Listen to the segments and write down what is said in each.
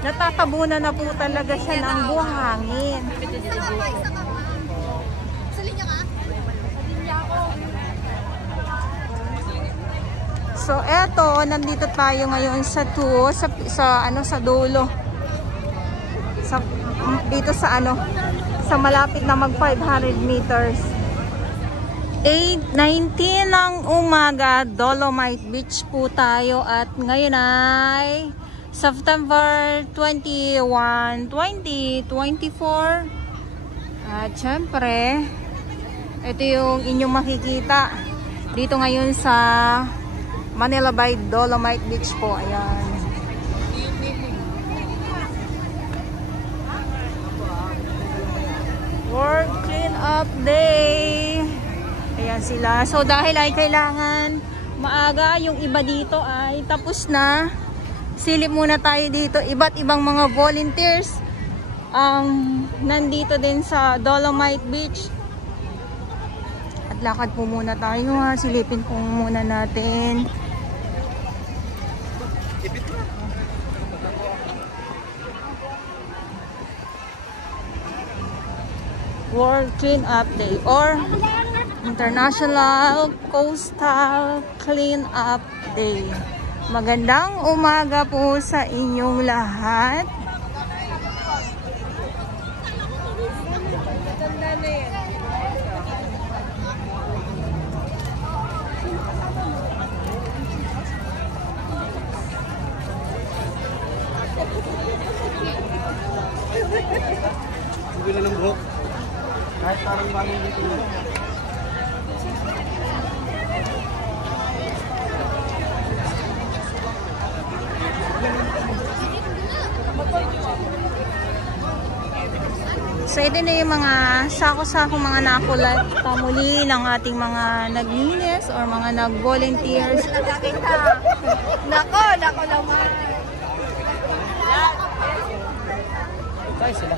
Natatabunan na po talaga siya ng buhangin. So eto, nandito tayo ngayon sa sa dulo. Dito sa sa malapit na mag 500 meters. 8:19 ng umaga, Dolomite Beach po tayo at ngayon ay September 21, 2024. At syempre, ito yung inyong makikita dito ngayon sa Manila Bay Dolomite Beach po. Ayan. World Clean Up Day. Ayan sila. So dahil ay kailangan maaga, yung iba dito ay tapos na. Silip muna tayo dito. Iba't ibang mga volunteers nandito din sa Dolomite Beach. At lakad po muna tayo ha. Silipin po muna natin. World Clean Up Day or International Coastal Clean Up Day. Magandang umaga po sa inyong lahat. Hindi na ng buhok. Kahit parang bagay dito. So ito na yung mga sako-sako mga nakolekta muli ng ating mga naglinis or mga nag-volunteers. Nako naman. Tayo sila.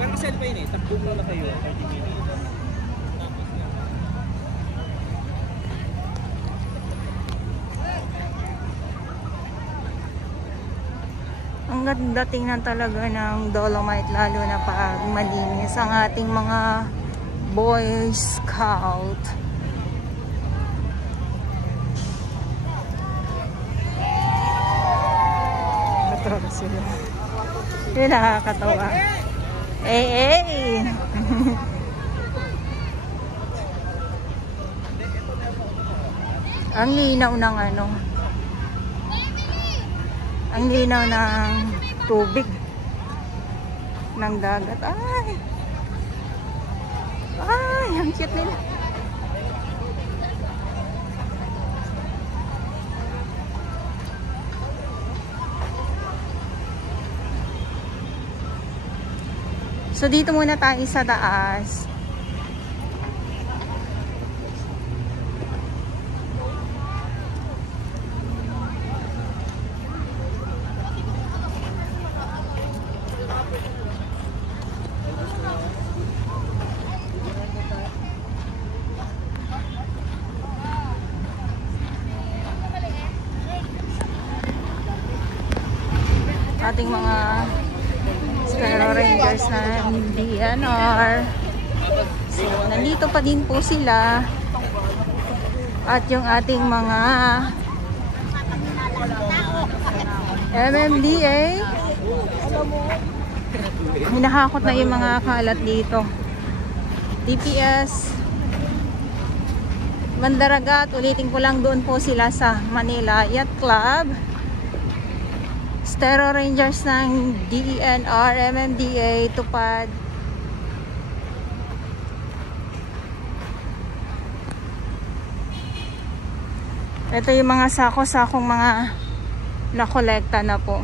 Pero cellphone eh, takbong na kayo, 30 minutes. Ang ganda tingnan talaga ng Dolomite, lalo na pag malinis ang ating mga Boy Scout. Natawa sila. Yun, nakakatawa. Ang linaw ng ang linaw ng tubig ng dagat. Ay, ang cute nila. So dito muna tayo sa taas. Ating mga Stero Rangers na DNR. So, nandito pa din po sila. At yung ating mga MMDA. Hinahakot na yung mga kalat dito. DPS. Mandaragat. Ulitin ko lang, doon po sila sa Manila Yacht Club. Stero Rangers ng DENR, MMDA, Tupad. Ito yung mga sako-sakong mga nakolekta na po.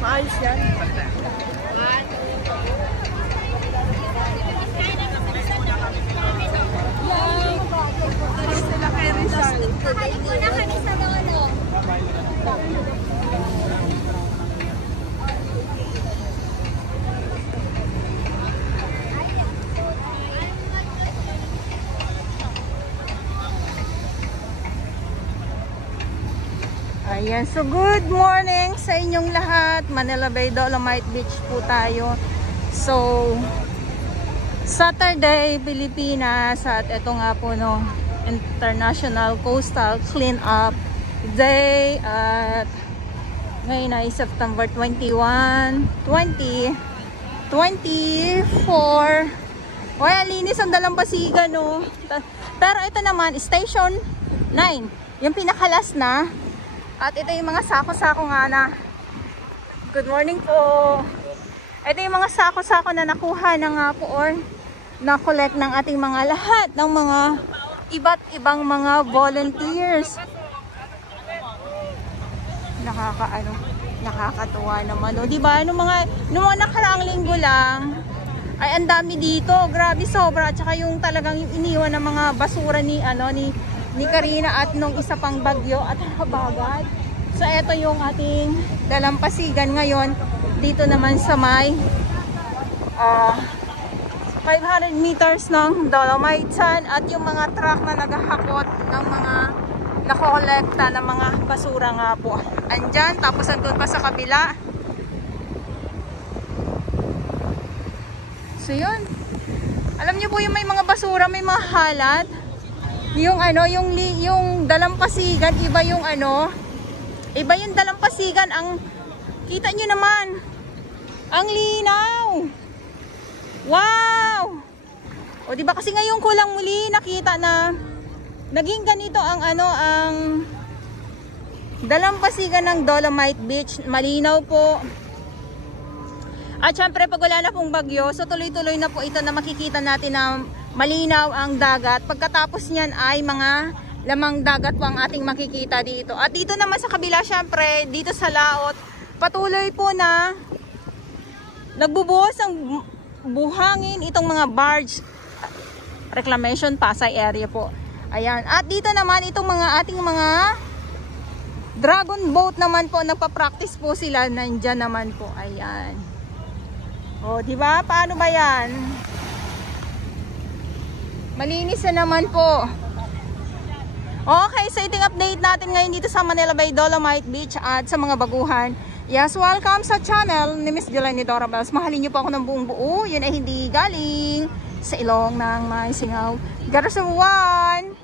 Maayos yan. Sila kay Rizal. Kakalip ko na kami sa lolo. Ayan, so good morning sa inyong lahat. Manila Bay, Dolomite Beach po tayo. So, Saturday, Pilipinas, at ito nga po no, International Coastal Cleanup Day. At ngayon ay September 21, 2024. Well, linis ang Dalampasigan no. Pero ito naman, Station 9, yung pinakalas na. At ito yung mga sako-sako nga na. Good morning po. Ito yung mga sako-sako na nakuha na nga po or na-collect ng ating mga lahat ng mga iba't ibang mga volunteers. Nakakatuwa naman. O, diba? Nung mga nakaraang linggo lang, ay ang dami dito. Grabe, sobra. At saka yung talagang yung iniwan ng mga basura ni Karina at nung isa pang bagyo at habagat. So ito yung ating Dalampasigan ngayon. Dito naman sa may 500 meters ng Dolomite Sand at yung mga truck na naghahakot ng mga nakolekta ng mga basura nga po. Andyan, tapos andun pa sa kabila. So yun. Alam niyo po yung may mga basura, may mga halat. Yung yung Dalampasigan, iba yung iba yung Dalampasigan, ang kita nyo naman, ang linaw. Wow! O diba kasi ngayon ko lang muli nakita na naging ganito ang ang Dalampasigan ng Dolomite Beach, malinaw po. At syempre pag wala na pong bagyo, so tuloy-tuloy na po ito na makikita natin na malinaw ang dagat. Pagkatapos niyan ay mga lamang dagat po ang ating makikita dito. At dito naman sa kabila, syempre, dito sa laot, patuloy po na nagbubuhos ng buhangin itong mga barge reclamation Pasay area po. Ayan. At dito naman itong mga ating mga dragon boat naman po, nagpa-practice po sila, nandyan naman po. Ayan. O, diba? Paano ba yan? Malinis na naman po. Okay, so ito yung update natin ngayon dito sa Manila Bay, Dolomite Beach at sa mga baguhan. Yes, welcome sa channel ni Miss Jelani Dora Bells. Mahalin niyo po ako ng buong buo. Yun ay hindi galing sa ilong ng may singaw. Garasuwan!